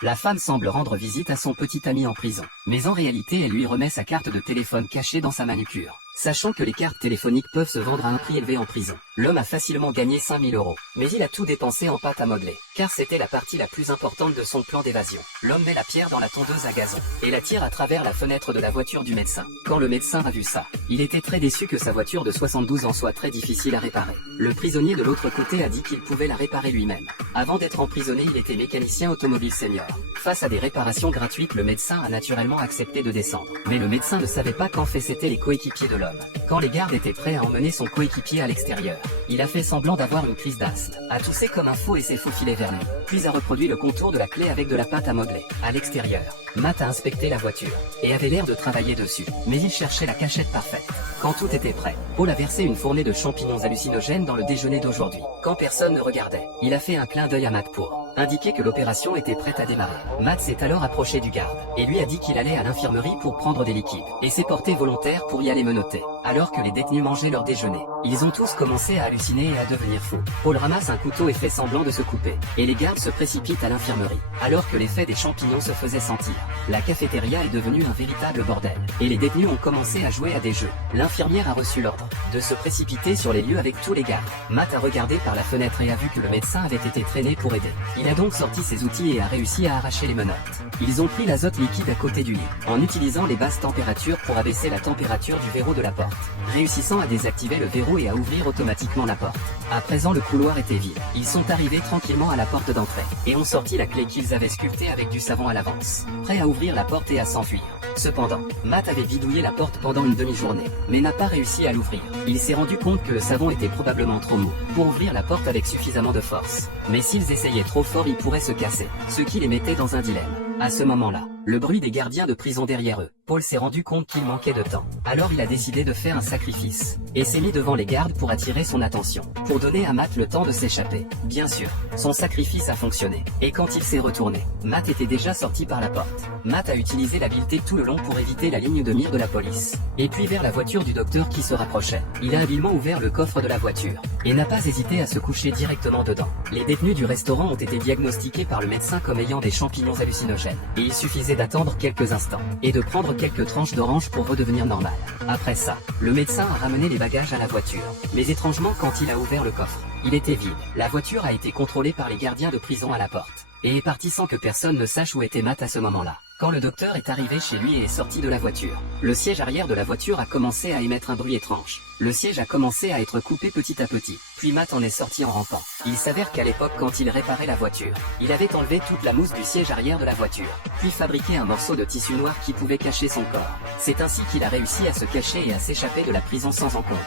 La femme semble rendre visite à son petit ami en prison. Mais en réalité elle lui remet sa carte de téléphone cachée dans sa manucure. Sachant que les cartes téléphoniques peuvent se vendre à un prix élevé en prison, l'homme a facilement gagné 5000 €. Mais il a tout dépensé en pâte à modeler, car c'était la partie la plus importante de son plan d'évasion. L'homme met la pierre dans la tondeuse à gazon, et la tire à travers la fenêtre de la voiture du médecin. Quand le médecin a vu ça, il était très déçu que sa voiture de 72 ans soit très difficile à réparer. Le prisonnier de l'autre côté a dit qu'il pouvait la réparer lui-même. Avant d'être emprisonné, il était mécanicien automobile senior. Face à des réparations gratuites, le médecin a naturellement accepté de descendre. Mais le médecin ne savait pas qu'en fait c'était les coéquipiers de l'homme. Quand les gardes étaient prêts à emmener son coéquipier à l'extérieur, il a fait semblant d'avoir une crise d'asthme, a toussé comme un fou et s'est faufilé vers lui, puis a reproduit le contour de la clé avec de la pâte à modeler. À l'extérieur, Matt a inspecté la voiture, et avait l'air de travailler dessus, mais il cherchait la cachette parfaite. Quand tout était prêt, Paul a versé une fournée de champignons hallucinogènes dans le déjeuner d'aujourd'hui. Quand personne ne regardait, il a fait un clin d'œil à Matt pour indiquer que l'opération était prête à démarrer. Matt s'est alors approché du garde, et lui a dit qu'il allait à l'infirmerie pour prendre des liquides, et s'est porté volontaire pour y aller menotter. Alors que les détenus mangeaient leur déjeuner, ils ont tous commencé à halluciner et à devenir fous. Paul ramasse un couteau et fait semblant de se couper, et les gardes se précipitent à l'infirmerie, alors que l'effet des champignons se faisait sentir. La cafétéria est devenue un véritable bordel, et les détenus ont commencé à jouer à des jeux. L'infirmière a reçu l'ordre de se précipiter sur les lieux avec tous les gardes. Matt a regardé par la fenêtre et a vu que le médecin avait été traîné pour aider. Il a donc sorti ses outils et a réussi à arracher les menottes. Ils ont pris l'azote liquide à côté du lit, en utilisant les basses températures pour abaisser la température du verrou de la porte, réussissant à désactiver le verrou et à ouvrir automatiquement la porte. À présent le couloir était vide. Ils sont arrivés tranquillement à la porte d'entrée, et ont sorti la clé qu'ils avaient sculptée avec du savon à l'avance, prêts à ouvrir la porte et à s'enfuir. Cependant, Matt avait bidouillé la porte pendant une demi-journée, mais n'a pas réussi à l'ouvrir. Il s'est rendu compte que le savon était probablement trop mou pour ouvrir la porte avec suffisamment de force. Mais s'ils essayaient trop fort, ils pourraient se casser, ce qui les mettait dans un dilemme. À ce moment-là, le bruit des gardiens de prison derrière eux, Paul s'est rendu compte qu'il manquait de temps. Alors il a décidé de faire un sacrifice, et s'est mis devant les gardes pour attirer son attention, pour donner à Matt le temps de s'échapper. Bien sûr, son sacrifice a fonctionné, et quand il s'est retourné, Matt était déjà sorti par la porte. Matt a utilisé l'habileté tout le long pour éviter la ligne de mire de la police, et puis vers la voiture du docteur qui se rapprochait. Il a habilement ouvert le coffre de la voiture, et n'a pas hésité à se coucher directement dedans. Les détenus du restaurant ont été diagnostiqués par le médecin comme ayant des champignons hallucinogènes, et il suffisait d'attendre quelques instants, et de prendre quelques tranches d'orange pour redevenir normal. Après ça, le médecin a ramené les bagages à la voiture. Mais étrangement, quand il a ouvert le coffre, il était vide. La voiture a été contrôlée par les gardiens de prison à la porte, et est partie sans que personne ne sache où était Matt à ce moment-là. Quand le docteur est arrivé chez lui et est sorti de la voiture, le siège arrière de la voiture a commencé à émettre un bruit étrange. Le siège a commencé à être coupé petit à petit, puis Matt en est sorti en rampant. Il s'avère qu'à l'époque, quand il réparait la voiture, il avait enlevé toute la mousse du siège arrière de la voiture, puis fabriqué un morceau de tissu noir qui pouvait cacher son corps. C'est ainsi qu'il a réussi à se cacher et à s'échapper de la prison sans encombre.